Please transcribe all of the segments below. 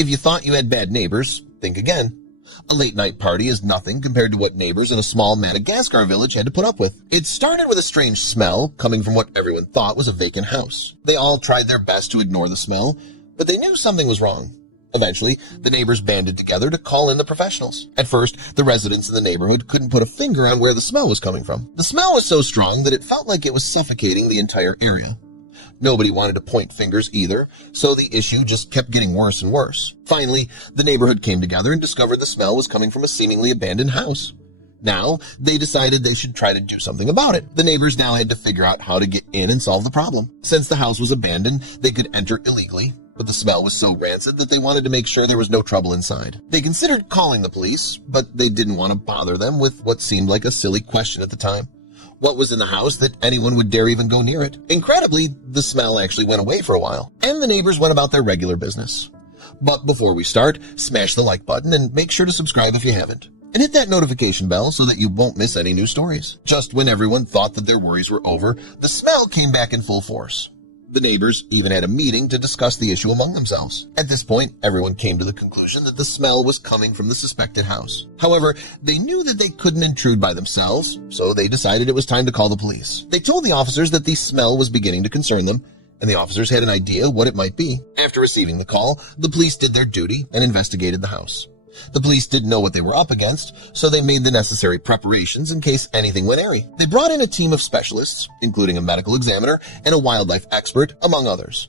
If you thought you had bad neighbors, think again. A late-night party is nothing compared to what neighbors in a small Madagascar village had to put up with. It started with a strange smell coming from what everyone thought was a vacant house. They all tried their best to ignore the smell, but they knew something was wrong. Eventually, the neighbors banded together to call in the professionals. At first, the residents in the neighborhood couldn't put a finger on where the smell was coming from. The smell was so strong that it felt like it was suffocating the entire area. Nobody wanted to point fingers either, so the issue just kept getting worse and worse. Finally, the neighborhood came together and discovered the smell was coming from a seemingly abandoned house. Now, they decided they should try to do something about it. The neighbors now had to figure out how to get in and solve the problem. Since the house was abandoned, they could enter illegally, but the smell was so rancid that they wanted to make sure there was no trouble inside. They considered calling the police, but they didn't want to bother them with what seemed like a silly question at the time. What was in the house that anyone would dare even go near it? Incredibly, the smell actually went away for a while, and the neighbors went about their regular business. But before we start, smash the like button and make sure to subscribe if you haven't. And hit that notification bell so that you won't miss any new stories. Just when everyone thought that their worries were over, the smell came back in full force. The neighbors even had a meeting to discuss the issue among themselves. At this point, everyone came to the conclusion that the smell was coming from the suspected house. However, they knew that they couldn't intrude by themselves, so they decided it was time to call the police. They told the officers that the smell was beginning to concern them, and the officers had an idea what it might be. After receiving the call, the police did their duty and investigated the house. The police didn't know what they were up against, so they made the necessary preparations in case anything went airy. They brought in a team of specialists, including a medical examiner and a wildlife expert, among others.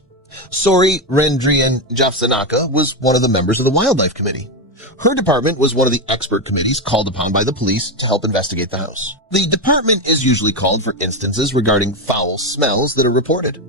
Sori Rendrian Jafsanaka was one of the members of the wildlife committee. Her department was one of the expert committees called upon by the police to help investigate the house. The department is usually called for instances regarding foul smells that are reported.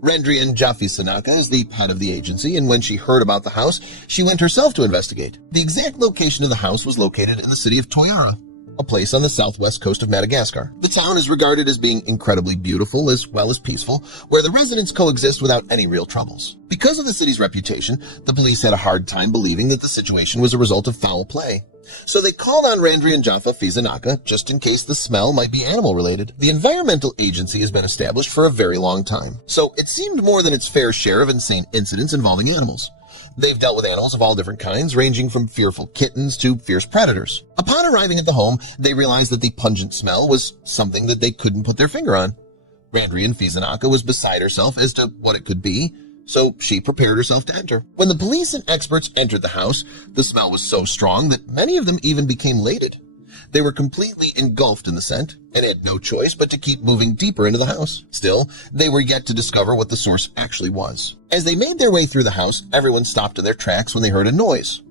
Rendrian Jafsanaka is the head of the agency, and when she heard about the house, she went herself to investigate. The exact location of the house was located in the city of Toyara, a place on the southwest coast of Madagascar. The town is regarded as being incredibly beautiful as well as peaceful, where the residents coexist without any real troubles. Because of the city's reputation, the police had a hard time believing that the situation was a result of foul play. So they called on Rendrian Jafsanaka just in case the smell might be animal-related. The environmental agency has been established for a very long time, so it seemed more than its fair share of insane incidents involving animals. They've dealt with animals of all different kinds, ranging from fearful kittens to fierce predators. Upon arriving at the home, they realized that the pungent smell was something that they couldn't put their finger on. Rendrian Jafsanaka was beside herself as to what it could be, so she prepared herself to enter. When the police and experts entered the house, the smell was so strong that many of them even became elated. They were completely engulfed in the scent and had no choice but to keep moving deeper into the house. Still, they were yet to discover what the source actually was. As they made their way through the house, everyone stopped in their tracks when they heard a noise.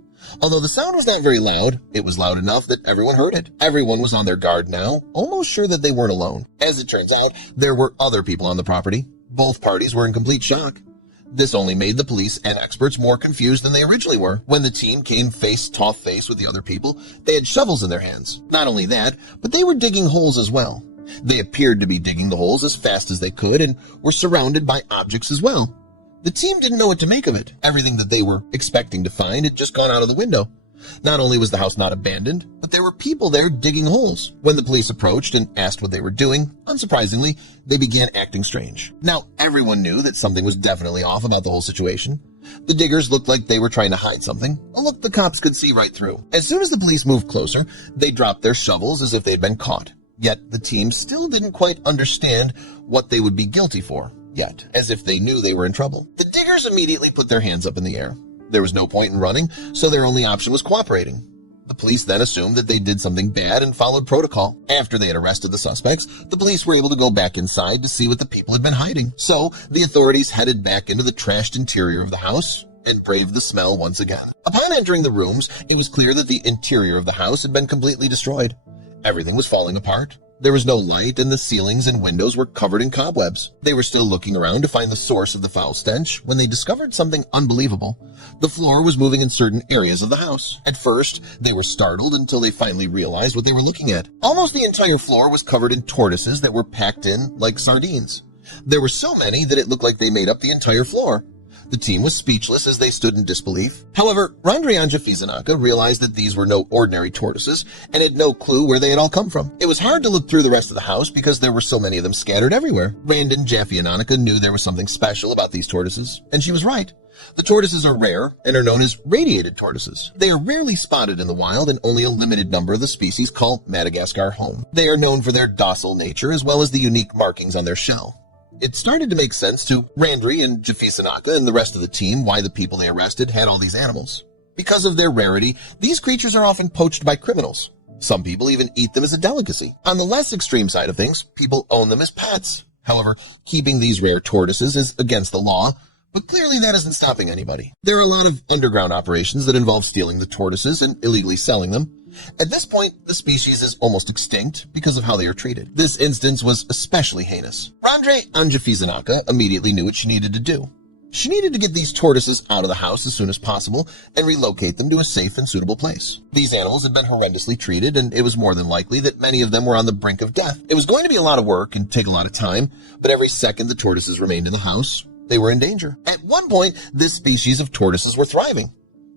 Although the sound was not very loud, it was loud enough that everyone heard it. Everyone was on their guard now, almost sure that they weren't alone. As it turns out, there were other people on the property. Both parties were in complete shock. This only made the police and experts more confused than they originally were. When the team came face-to-face with the other people, they had shovels in their hands. Not only that, but they were digging holes as well. They appeared to be digging the holes as fast as they could and were surrounded by objects as well. The team didn't know what to make of it. Everything that they were expecting to find had just gone out of the window. Not only was the house not abandoned, but there were people there digging holes. When the police approached and asked what they were doing, unsurprisingly, they began acting strange. Now, everyone knew that something was definitely off about the whole situation. The diggers looked like they were trying to hide something, a look the cops could see right through. As soon as the police moved closer, they dropped their shovels as if they had been caught. Yet the team still didn't quite understand what they would be guilty for, yet, as if they knew they were in trouble. The diggers immediately put their hands up in the air. There was no point in running, so their only option was cooperating. The police then assumed that they did something bad and followed protocol. After they had arrested the suspects, the police were able to go back inside to see what the people had been hiding. So the authorities headed back into the trashed interior of the house and braved the smell once again. Upon entering the rooms, it was clear that the interior of the house had been completely destroyed. Everything was falling apart. There was no light, and the ceilings and windows were covered in cobwebs. They were still looking around to find the source of the foul stench when they discovered something unbelievable. The floor was moving in certain areas of the house. At first, they were startled until they finally realized what they were looking at. Almost the entire floor was covered in tortoises that were packed in like sardines. There were so many that it looked like they made up the entire floor. The team was speechless as they stood in disbelief. However, Randre and Jafizanaka realized that these were no ordinary tortoises and had no clue where they had all come from. It was hard to look through the rest of the house because there were so many of them scattered everywhere. Rand and Jaffianaka knew there was something special about these tortoises, and she was right. The tortoises are rare and are known as radiated tortoises. They are rarely spotted in the wild, and only a limited number of the species call Madagascar home. They are known for their docile nature as well as the unique markings on their shell. It started to make sense to Randri and Jaffisanaka and the rest of the team why the people they arrested had all these animals. Because of their rarity, these creatures are often poached by criminals. Some people even eat them as a delicacy. On the less extreme side of things, people own them as pets. However, keeping these rare tortoises is against the law, but clearly that isn't stopping anybody. There are a lot of underground operations that involve stealing the tortoises and illegally selling them. At this point, the species is almost extinct because of how they are treated. This instance was especially heinous. Randre Anjafizanaka immediately knew what she needed to do. She needed to get these tortoises out of the house as soon as possible and relocate them to a safe and suitable place. These animals had been horrendously treated, and it was more than likely that many of them were on the brink of death. It was going to be a lot of work and take a lot of time, but every second the tortoises remained in the house, they were in danger. At one point, this species of tortoises were thriving.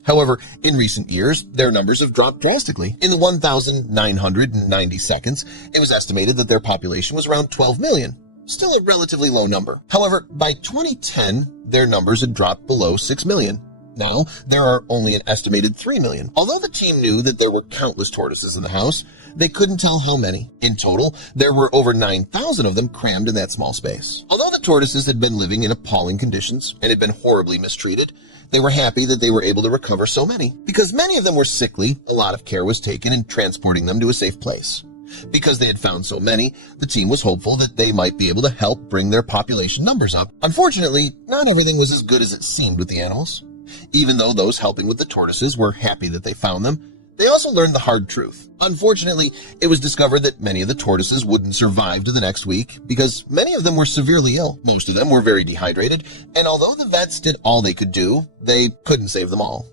However, in recent years, their numbers have dropped drastically. In the 1,990 seconds, it was estimated that their population was around 12 million. Still a relatively low number. However, by 2010, their numbers had dropped below 6 million. Now, there are only an estimated 3 million. Although the team knew that there were countless tortoises in the house, they couldn't tell how many. In total, there were over 9,000 of them crammed in that small space. Although the tortoises had been living in appalling conditions and had been horribly mistreated, they were happy that they were able to recover so many. Because many of them were sickly, a lot of care was taken in transporting them to a safe place. Because they had found so many, the team was hopeful that they might be able to help bring their population numbers up. Unfortunately, not everything was as good as it seemed with the animals. Even though those helping with the tortoises were happy that they found them, they also learned the hard truth. Unfortunately, it was discovered that many of the tortoises wouldn't survive to the next week because many of them were severely ill. Most of them were very dehydrated, and although the vets did all they could do, they couldn't save them all.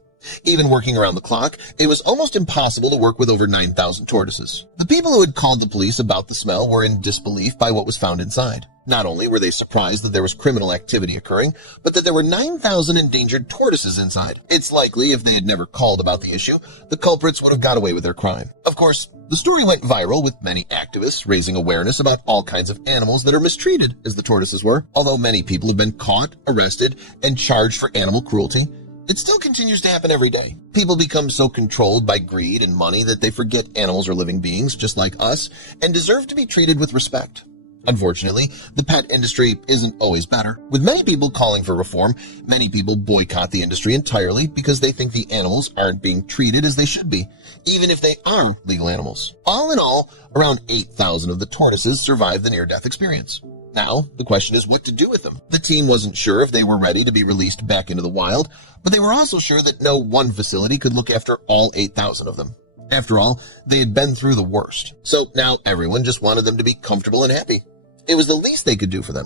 Even working around the clock, it was almost impossible to work with over 9,000 tortoises. The people who had called the police about the smell were in disbelief by what was found inside. Not only were they surprised that there was criminal activity occurring, but that there were 9,000 endangered tortoises inside. It's likely if they had never called about the issue, the culprits would have got away with their crime. Of course, the story went viral with many activists raising awareness about all kinds of animals that are mistreated, as the tortoises were. Although many people have been caught, arrested, and charged for animal cruelty, it still continues to happen every day. People become so controlled by greed and money that they forget animals are living beings just like us and deserve to be treated with respect. Unfortunately, the pet industry isn't always better. With many people calling for reform, many people boycott the industry entirely because they think the animals aren't being treated as they should be, even if they are legal animals. All in all, around 8,000 of the tortoises survived the near-death experience. Now, the question is what to do with them. The team wasn't sure if they were ready to be released back into the wild, but they were also sure that no one facility could look after all 8,000 of them. After all, they had been through the worst. So now everyone just wanted them to be comfortable and happy. It was the least they could do for them.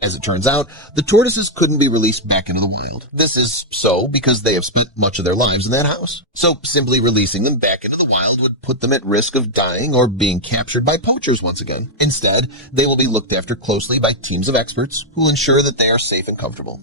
As it turns out, the tortoises couldn't be released back into the wild. This is so because they have spent much of their lives in that house. So simply releasing them back into the wild would put them at risk of dying or being captured by poachers once again. Instead, they will be looked after closely by teams of experts who will ensure that they are safe and comfortable.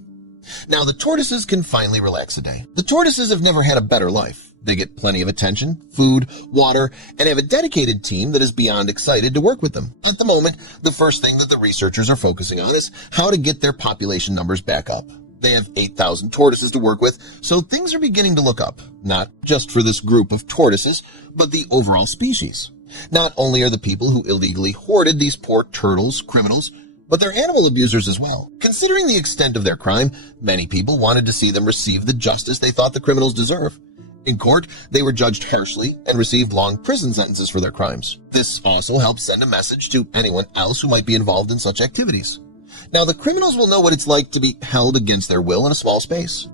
Now the tortoises can finally relax a day. The tortoises have never had a better life. They get plenty of attention, food, water, and have a dedicated team that is beyond excited to work with them. At the moment, the first thing that the researchers are focusing on is how to get their population numbers back up. They have 8,000 tortoises to work with, so things are beginning to look up, not just for this group of tortoises, but the overall species. Not only are the people who illegally hoarded these poor turtles criminals, but they're animal abusers as well. Considering the extent of their crime, many people wanted to see them receive the justice they thought the criminals deserve. In court, they were judged harshly and received long prison sentences for their crimes. This also helps send a message to anyone else who might be involved in such activities. Now, the criminals will know what it's like to be held against their will in a small space.